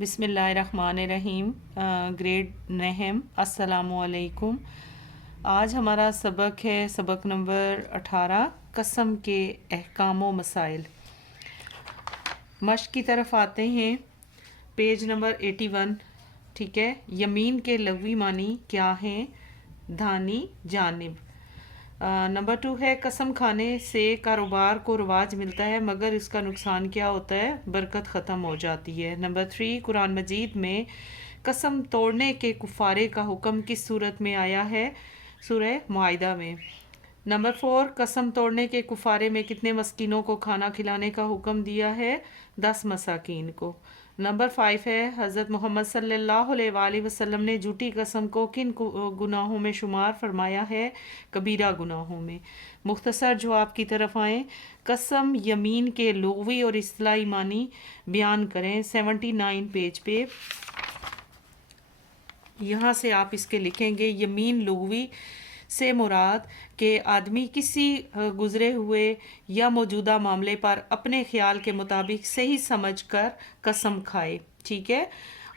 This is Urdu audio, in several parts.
بسم اللہ الرحمن الرحیم۔ گریڈ نہم، السلام علیکم۔ آج ہمارا سبق ہے سبق نمبر 18، قسم کے احکام و مسائل۔ مشق کی طرف آتے ہیں، پیج نمبر 81۔ ٹھیک ہے، یمین کے لغوی معنی کیا ہیں؟ دھانی، جانب۔ نمبر 2 ہے، قسم کھانے سے کاروبار کو رواج ملتا ہے مگر اس کا نقصان کیا ہوتا ہے؟ برکت ختم ہو جاتی ہے۔ نمبر 3، قرآن مجید میں قسم توڑنے کے کفارے کا حکم کس صورت میں آیا ہے؟ سورہ معاہدہ میں۔ نمبر 4، قسم توڑنے کے کفارے میں کتنے مسکینوں کو کھانا کھلانے کا حکم دیا ہے؟ 10 مساکین کو۔ نمبر 5 ہے، حضرت محمد صلی اللہ علیہ وآلہ وسلم نے جھوٹی قسم کو کن گناہوں میں شمار فرمایا ہے؟ کبیرہ گناہوں میں۔ مختصر جواب کی طرف آئیں، قسم یمین کے لغوی اور اصطلاحی معنی بیان کریں۔ 79 پیج پہ یہاں سے آپ اس کے لکھیں گے، یمین لغوی سے مراد کہ آدمی کسی گزرے ہوئے یا موجودہ معاملے پر اپنے خیال کے مطابق صحیح سمجھ کر قسم کھائے، ٹھیک ہے،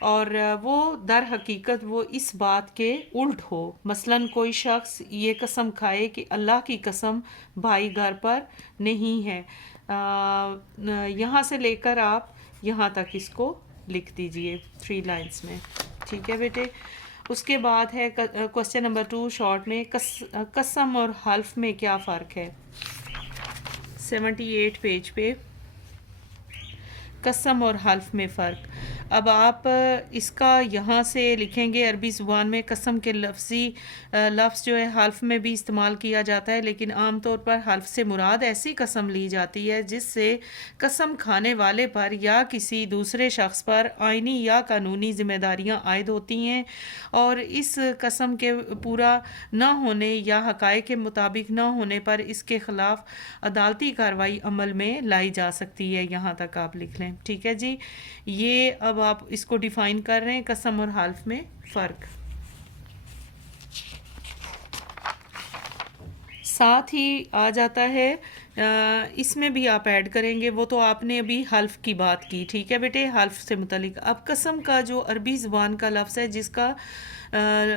اور وہ در حقیقت وہ اس بات کے الٹ ہو۔ مثلاً کوئی شخص یہ قسم کھائے کہ اللہ کی قسم بھائی گھر پر نہیں ہے۔ یہاں سے لے کر آپ یہاں تک اس کو لکھ دیجئے 3 لائنز میں، ٹھیک ہے بیٹے۔ اس کے بعد ہے کوسچن نمبر 2 شارٹ میں، قسم اور حلف میں کیا فرق ہے؟ 78 پیج پہ قسم اور حلف میں فرق۔ اب آپ اس کا یہاں سے لکھیں گے، عربی زبان میں قسم کے لفظ جو ہے حلف میں بھی استعمال کیا جاتا ہے، لیکن عام طور پر حلف سے مراد ایسی قسم لی جاتی ہے جس سے قسم کھانے والے پر یا کسی دوسرے شخص پر آئینی یا قانونی ذمہ داریاں عائد ہوتی ہیں، اور اس قسم کے پورا نہ ہونے یا حقائق کے مطابق نہ ہونے پر اس کے خلاف عدالتی کارروائی عمل میں لائی جا سکتی ہے۔ یہاں تک آپ لکھ لیں، ٹھیک ہے جی۔ یہ اب آپ اس کو ڈیفائن کر رہے ہیں، قسم اور حلف میں فرق۔ ساتھ ہی آ جاتا ہے، اس میں بھی آپ ایڈ کریں گے، وہ تو آپ نے ابھی حلف کی بات کی، ٹھیک ہے بیٹے، حلف سے متعلق۔ اب قسم کا جو عربی زبان کا لفظ ہے جس کا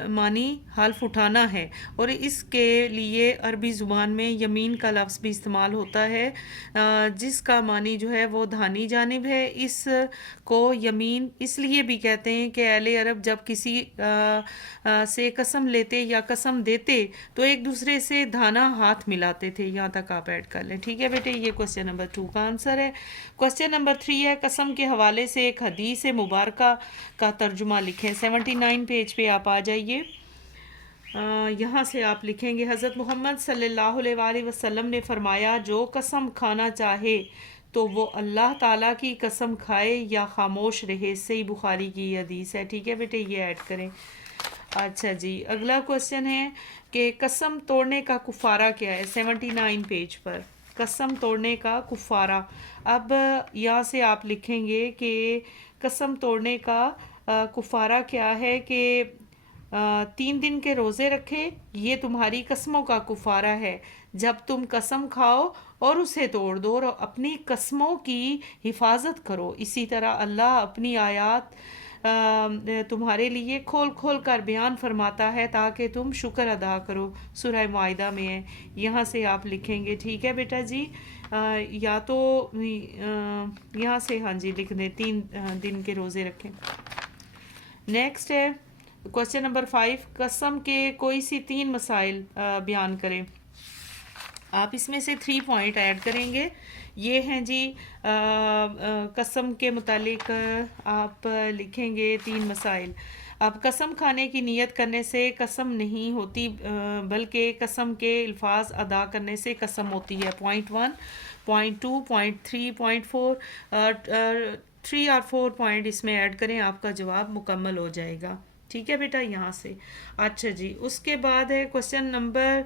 معنی حلف اٹھانا ہے، اور اس کے لیے عربی زبان میں یمین کا لفظ بھی استعمال ہوتا ہے جس کا معنی جو ہے وہ دھانی جانب ہے۔ اس کو یمین اس لیے بھی کہتے ہیں کہ اہل عرب جب کسی سے قسم لیتے یا قسم دیتے تو ایک دوسرے سے دھانا ہاتھ ملاتے تھے۔ یہاں تک آپ ایڈ کر لیں، ٹھیک ہے بیٹے، یہ کوسچن نمبر 2 کا آنسر ہے۔ کوسچن نمبر 3 ہے، قسم کے حوالے سے ایک حدیث مبارکہ کا ترجمہ لکھیں۔ 79 پیج پہ آپ آ جائیے، یہاں سے آپ لکھیں گے، حضرت محمد صلی اللہ علیہ وآلہ وسلم نے فرمایا، جو قسم کھانا چاہے تو وہ اللہ تعالیٰ کی قسم کھائے یا خاموش رہے۔ صحیح بخاری کی یہ حدیث ہے، ٹھیک ہے بیٹے، یہ ایڈ کریں۔ اچھا جی، اگلا کوسچن ہے کہ قسم توڑنے کا کفارہ کیا ہے؟ 79 پیج پر قسم توڑنے کا کفارہ۔ اب یہاں سے آپ لکھیں گے کہ قسم توڑنے کا کفارہ کیا ہے کہ 3 دن کے روزے رکھے، یہ تمہاری قسموں کا کفارہ ہے جب تم قسم کھاؤ اور اسے توڑ دو، اور اپنی قسموں کی حفاظت کرو۔ اسی طرح اللہ اپنی آیات تمہارے لیے کھول کھول کر بیان فرماتا ہے تاکہ تم شکر ادا کرو۔ سورہ معاہدہ میں ہے، یہاں سے آپ لکھیں گے، ٹھیک ہے بیٹا جی۔ یا تو یہاں سے ہاں جی لکھ دیں 3 دن کے روزے رکھیں۔ نیکسٹ ہے کوسچن نمبر 5، قسم کے کوئی سی 3 مسائل بیان کریں۔ آپ اس میں سے 3 پوائنٹ ایڈ کریں گے، یہ ہیں جی قسم کے متعلق آپ لکھیں گے 3 مسائل۔ اب قسم کھانے کی نیت کرنے سے قسم نہیں ہوتی بلکہ قسم کے الفاظ ادا کرنے سے قسم ہوتی ہے۔ پوائنٹ 1، پوائنٹ 2، پوائنٹ 3، پوائنٹ 4، 3 اور 4 پوائنٹ اس میں ایڈ کریں، آپ کا جواب مکمل ہو جائے گا، ٹھیک ہے بیٹا، یہاں سے۔ اچھا جی، اس کے بعد ہے کوسچن نمبر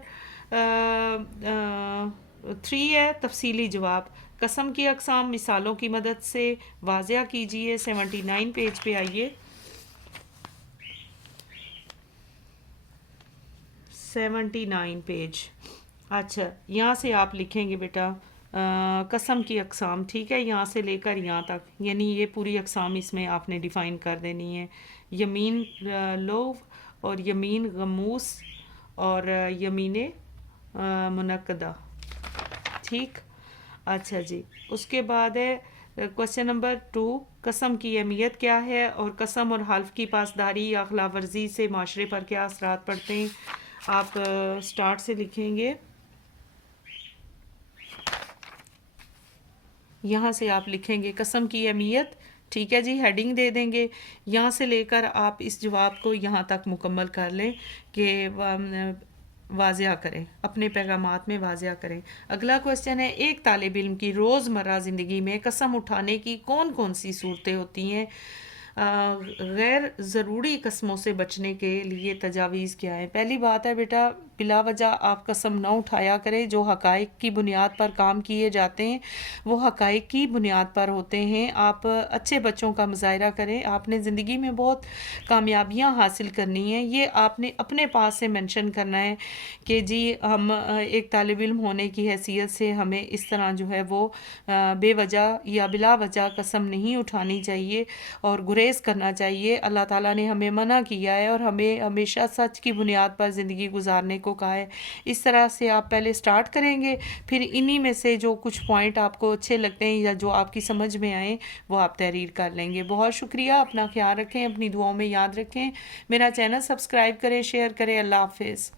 3 ہے تفصیلی جواب۔ قسم کی اقسام مثالوں کی مدد سے واضح کیجئے۔ 79 پیج پہ آئیے، 79 پیج۔ اچھا، یہاں سے آپ لکھیں گے بیٹا قسم کی اقسام، ٹھیک ہے، یہاں سے لے کر یہاں تک، یعنی یہ پوری اقسام اس میں آپ نے ڈیفائن کر دینی ہے. یمین لو اور یمین غموس اور یمین منعقدہ. ٹھیک. اچھا جی، اس کے بعد ہے کوشچن نمبر 2، قسم کی اہمیت کیا ہے اور قسم اور حلف کی پاسداری یا خلاف ورزی سے معاشرے پر کیا اثرات پڑتے ہیں. آپ سٹارٹ سے لکھیں گے، یہاں سے آپ لکھیں گے قسم کی اہمیت، ٹھیک ہے جی، ہیڈنگ دے دیں گے. یہاں سے لے کر آپ اس جواب کو یہاں تک مکمل کر لیں کہ واضح کریں، اپنے پیغامات میں واضح کریں. اگلا کوشچن ہے، ایک طالب علم کی روزمرہ زندگی میں قسم اٹھانے کی کون کون سی صورتیں ہوتی ہیں؟ غیر ضروری قسموں سے بچنے کے لیے تجاویز کیا ہے؟ پہلی بات ہے بیٹا، بلا وجہ آپ قسم نہ اٹھایا کریں. جو حقائق کی بنیاد پر کام کیے جاتے ہیں وہ حقائق کی بنیاد پر ہوتے ہیں. آپ اچھے بچوں کا مظاہرہ کریں. آپ نے زندگی میں بہت کامیابیاں حاصل کرنی ہیں، یہ آپ نے اپنے پاس سے مینشن کرنا ہے کہ جی ہم ایک طالب علم ہونے کی حیثیت سے ہمیں اس طرح جو ہے وہ بے وجہ یا بلا وجہ قسم نہیں اٹھانی چاہیے اور گریز کرنا چاہیے. اللہ تعالیٰ نے ہمیں منع کیا ہے اور ہمیں ہمیشہ سچ کی بنیاد پر زندگی گزارنے کو کہا ہے. اس طرح سے آپ پہلے سٹارٹ کریں گے، پھر انہی میں سے جو کچھ پوائنٹ آپ کو اچھے لگتے ہیں یا جو آپ کی سمجھ میں آئیں وہ آپ تحریر کر لیں گے. بہت شکریہ، اپنا خیال رکھیں، اپنی دعاؤں میں یاد رکھیں، میرا چینل سبسکرائب کریں، شیئر کریں. اللہ حافظ.